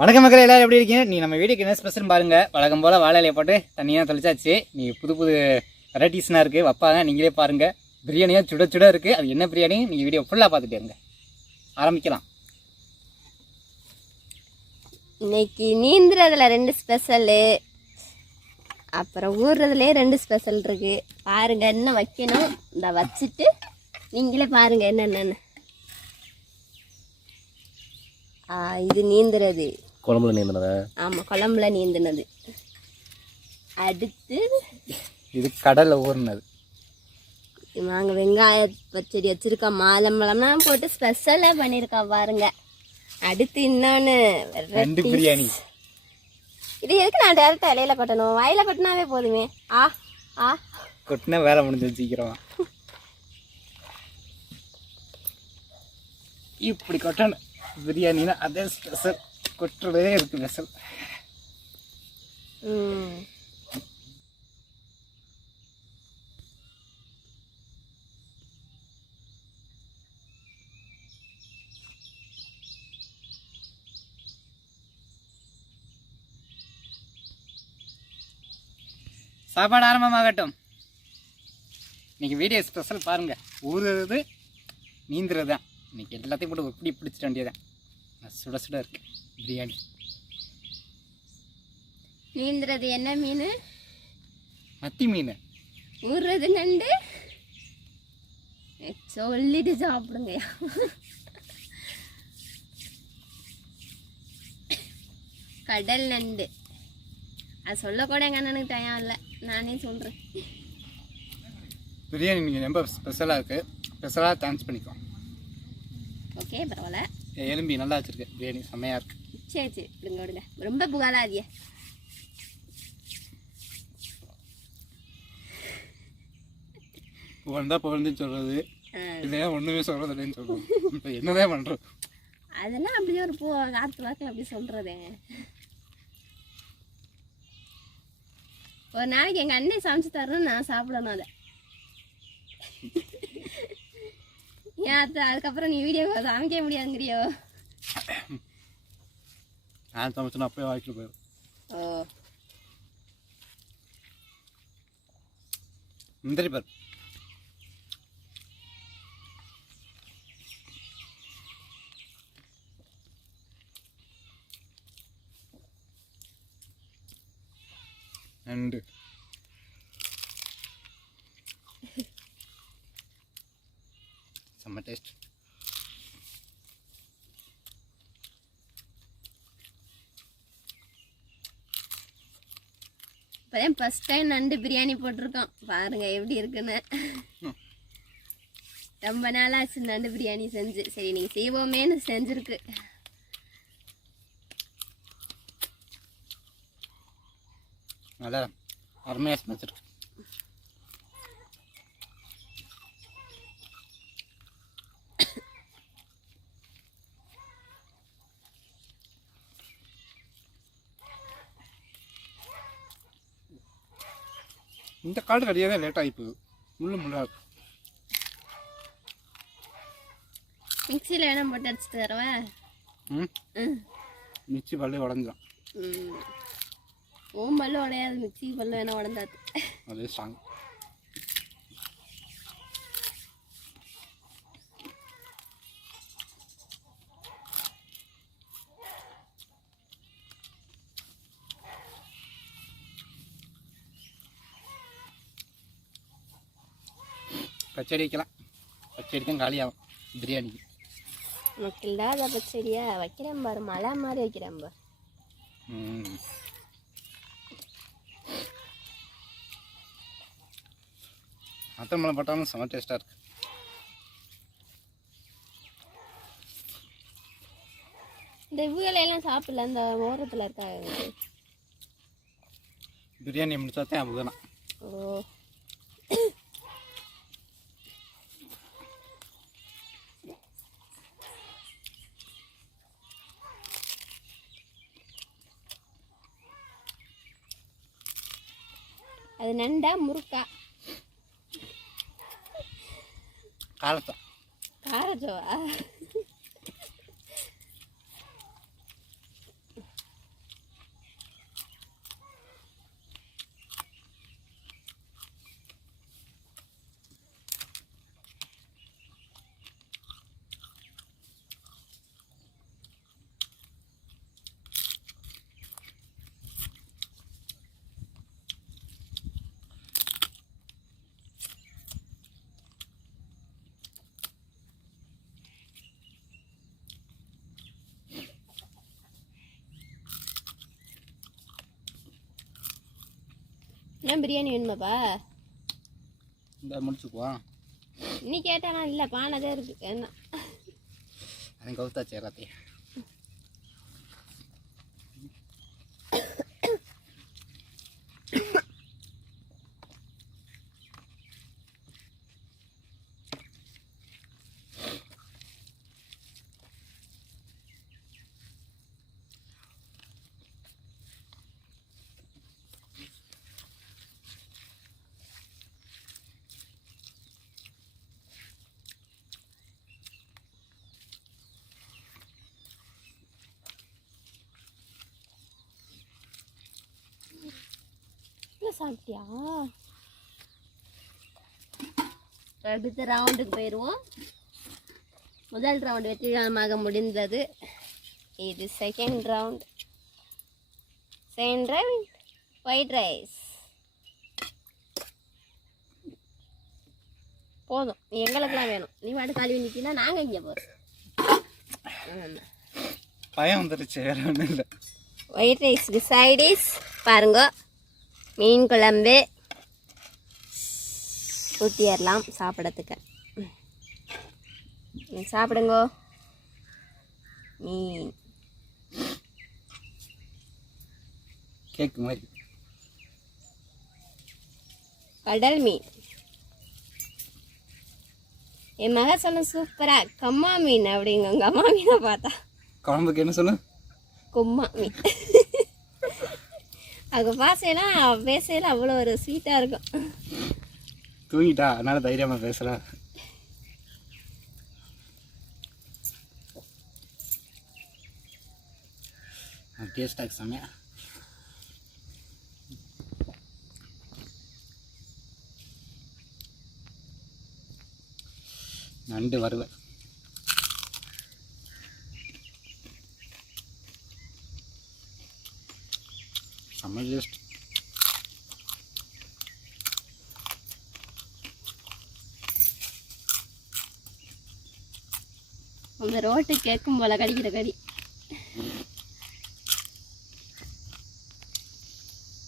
வணக்கம் மக்கள், எல்லாரும் எப்படி இருக்கீங்க? நீ நம்ம வீட்டுக்கு என்ன ஸ்பெஷல் பாருங்க. வழக்கம் போல் வாழை இலையை போட்டு தண்ணியாக தெளிச்சாச்சு. நீ புது புது வெரைட்டிஸ்லாம் இருக்குது, வைப்பாங்க, நீங்களே பாருங்கள். பிரியாணியாக சுட சுட இருக்குது. அது என்ன பிரியாணி நீங்கள் வீடியோ ஃபுல்லாக பார்த்துட்டே இருங்க. ஆரம்பிக்கலாம். இன்னைக்கு நீந்துறதுல 2 ஸ்பெஷலு, அப்புறம் ஊறுறதுலேயே 2 ஸ்பெஷல் இருக்குது. பாருங்கள் என்ன வைக்கணும், இந்த வச்சுட்டு நீங்களே பாருங்கள் என்னென்னு. இது நீந்துறது, குழம்புல நீந்தினதா? ஆமாம், குழம்புல நீந்தினது. அடுத்து இது கடலை ஊறினது. நாங்கள் வெங்காய பச்சடி வச்சுருக்கோம், மாதம்பழம்லாம் போட்டு ஸ்பெஷலாக பண்ணியிருக்கோம் பாருங்க. அடுத்து இன்னொன்று 2 பிரியாணி. இது எதுக்கு நான் டேரக்டாக இலையில கொட்டணும்? வாயில கொட்டினாவே போதுமே. கொட்டினா வேலை முடிஞ்சு வச்சுக்கிறோம். இப்படி கொட்டணும் பிரியாணினா, அதே ஸ்பெஷல். கொட்டுறதே இருக்கு ஸ்பெஷல். சாப்பாடு ஆரம்பமாகட்டும். இன்னைக்கு வீடியோ ஸ்பெஷல் பாருங்க. ஊறுறது நீந்துறது தான். இன்னைக்கு எல்லாத்தையும் போட்டு எப்படி பிடிச்சிட வேண்டியதான். சுட சுட இருக்கு பிரியாணி. நீந்துறது என்ன மீன்? மத்தி மீன். ஊறுறது நண்டு. சொல்லிட்டு சாப்பிடுங்க. கடல் நண்டு. அது சொல்லக்கூட எங்கள் அண்ணனுக்கு டயம் இல்லை, நானே சொல்கிறேன். பிரியாணி நீங்கள் ரொம்ப ஸ்பெஷலாக இருக்குது. ஸ்பெஷலாக தேங்க்ஸ் பண்ணிக்கோ. ஓகே, பரவாயில்ல. எலும்பி நல்லா வச்சுருக்கு. பிரியாணி செம்மையாக இருக்குது. சரி சரி, விடுங்க விடுங்க, ரொம்ப புகழாதிய. புகழ்ந்தா புகழ்ந்துன்னு சொல்கிறது, இல்லையா ஒன்றுமே சொல்கிறது இல்லைன்னு சொல்கிறோம். இப்போ என்னதான் பண்ணுறோம்? அதெல்லாம் அப்படியே ஒரு காற்று வாக்கில் அப்படி சொல்கிறதே. ஒரு நாளைக்கு எங்கள் அண்ணே சமைச்சு தரணும், நான் சாப்பிடணும் அதை. ஏன் அதுக்கப்புறம் நீ வீடியோ சமைக்க முடியாதுங்கிறியோ? நான் சமைச்சேன்னா அப்பயே வாய்க்கிட்டு போயிடும். ஓ, முந்திரி பார். நண்டு செம்ம டேஸ்ட். இப்போதான் ஃபர்ஸ்ட் டைம் நண்டு பிரியாணி போட்டிருக்கோம். பாருங்க எப்படி இருக்குன்னு. ரொம்ப நாளாச்சு நண்டு பிரியாணி செஞ்சு. சரி நீங்கள் செய்வோமேன்னு செஞ்சுருக்கு. நல்லா அருமையாக சமைச்சிருக்கு. இந்த காடு கடியாதான் லேட் ஆகிப்போகுது. முள்ளாக இருக்கு. மிக்சியில் வேணாம் போட்டு அடிச்சுட்டு தரவா? மிக்சி பல்லு உடஞ்சிடும். ஓம் பல்லு உடையாது, மிக்சி பல்லு வேணா உடஞ்சாது. அதே ஸ்ட்ராங். பச்சடி வைக்கலாம். பச்சடி தான் காலியாகும் பிரியாணிக்கு. நமக்கு இல்லாத பச்சடியா வைக்கிறேன் பாரு, மழை மாதிரி வைக்கிறேன் பாரு. அத்தமலை பட்டாலும் செம்ம டேஸ்ட்டாக இருக்கு. இந்த இவுகளையெல்லாம் சாப்பிடல, இந்த ஓரத்தில் இருக்கா பிரியாணி முடிச்சா தான் அவுகனா. ஓ, அது நண்டா முறுக்கா? காரத்தா காரச்சோவா? இன்னும் பிரியாணி வேணுமாப்பா? இந்த முடிச்சுக்குவோம். நீ கேட்டானா? இல்லை, பானதே இருக்கு. என்ன அதையும் கவுத்தாச்சு எல்லாத்தையும். சாப்பிட்டியா? அடுத்த ரவுண்டுக்கு போயிடுவோம். முதல் ரவுண்டு வெற்றிகரமாக முடிந்தது. இது second round. Second round white rice. போதும், எங்களுக்கெல்லாம் வேணும். நீ வாட்டு காலி நிற்கினா நாங்கள் இங்கே போகிறோம். பயம் வந்துருச்சு, வேற ஒன்றும் இல்லை. ஒயிட் ரைஸ்க்கு சைடிஷ் பாருங்க, மீன் குழம்பு ஊற்றிடலாம் சாப்பிடத்துக்கு. சாப்பிடுங்கோ. மீன் கேக்கு மாதிரி கடல் மீன். என் மக சொல்ல சூப்பரா கம்மா மீன் அப்படிங்க. உங்க அம்மா மீனை பார்த்தா குழம்புக்கு என்ன சொல்லு? கும்மா மீன். அவங்க பேசையெல்லாம் அவ்வளோ ஒரு ஸ்வீட்டாக இருக்கும். தூங்கிட்டா, அதனால தைரியமாக பேசுகிறேன். டேஸ்டாக செம்மையா. நண்டு வருவேன். செம்ம டேஸ்ட். அந்த ரோட்டு கேட்கும் போல கடிக்கிற கடி.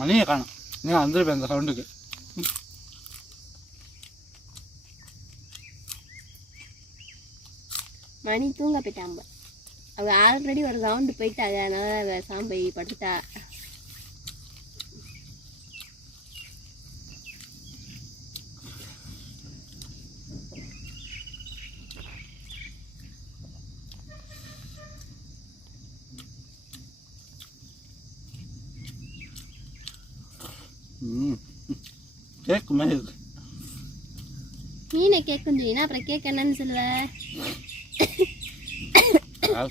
மணியை காணும், ஏன் வந்துருப்பேன் அந்த சவுண்டுக்கு. மணி தூங்க போயிட்டாம்ப. அவ ஆல்ரெடி ஒரு ரவுண்டு போயிட்டாங்க, அதனால சாம்பை படுத்துட்டா. கேக்கு மாதிரி இருக்கு. மீனை கேக்குன்னு சொன்னீங்கன்னா அப்புறம் கேக் என்னன்னு சொல்லுவ?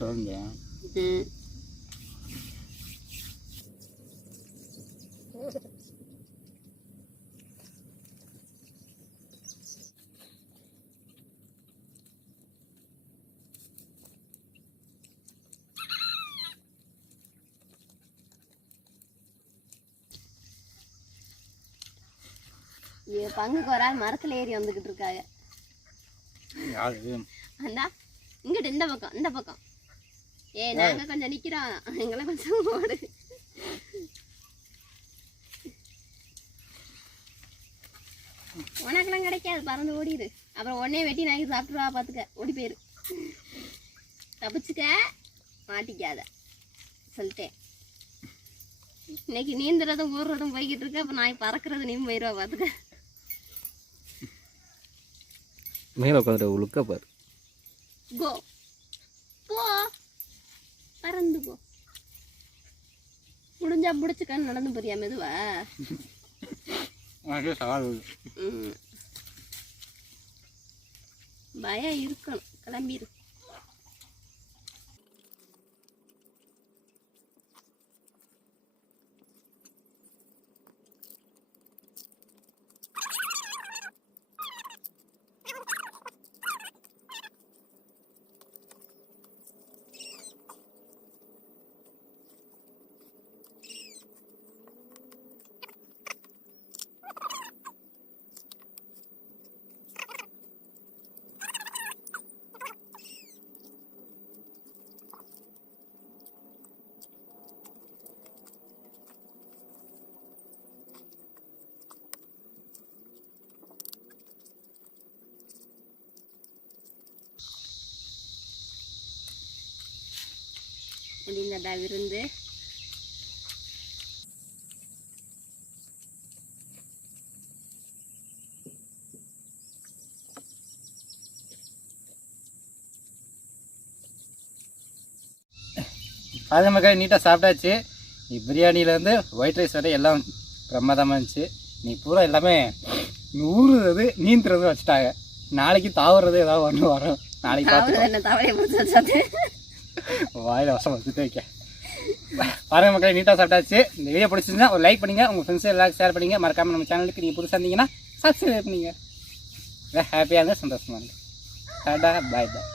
சொல்லுங்க. பங்குக்கு ஒரு ஆள் மரத்துல ஏறி வந்துகிட்டு இருக்காங்க. அந்தா இங்கிட்டு இந்த பக்கம். நாங்க கொஞ்சம் நிக்கிறோம், எங்களை கொஞ்சம் ஓடு. உனக்கெல்லாம் கிடைக்காது, பறந்து ஓடிடு. அப்புறம் உடனே வெட்டி நாய்க்கு சாப்பிட்டுருவா, பார்த்துக்க. ஓடி போயிரு, தப்பிச்சுக்க, மாட்டிக்காத சொல்லிட்டேன். இன்னைக்கு நீந்துறதும் ஊறுறதும் போய்கிட்டு இருக்கு. அப்போ நாய் பறக்கிறது நீ போயிடுவா, பார்த்துக்க. மேலே உட்காந்து உழுக்க பாரு. கோ போ, பறந்து போ. முடிஞ்சா முடிச்சுக்கான்னு நடந்து போறியா மெதுவா? பயம் இருக்கணும், கிளம்பிடு. இந்த விருந்து அது மக்கள் நீட்டாக சாப்பிட்டாச்சு. நீ பிரியாணியிலேருந்து ஒயிட் ரைஸ் வரை எல்லாம் பிரமாதமாக இருந்துச்சு. நீ பூரா எல்லாமே ஊறுறது நீந்துறது வச்சுட்டாங்க. நாளைக்கு தாவுறது ஏதாவது ஒன்று வரும். நாளைக்கு பார்த்து வாயில் வசம் வச்சுட்டு வைக்க பாருங்க மக்கள் நீட்டாக சாப்பிட்டாச்சு. இந்த வீடியோ பிடிச்சிருந்தா ஒரு லைக் பண்ணுங்கள், உங்கள் ஃப்ரெண்ட்ஸ் எல்லாருக்கும் ஷேர் பண்ணுங்கள். மறக்காமல் நம்ம சேனலுக்கு நீங்கள் புதுசாக இருந்தீங்கன்னா சப்ஸ்கிரைப் பண்ணிங்க. ஹாப்பியாக இருங்க, சந்தோஷமாக இருங்க. டாடா பாய் பாய்.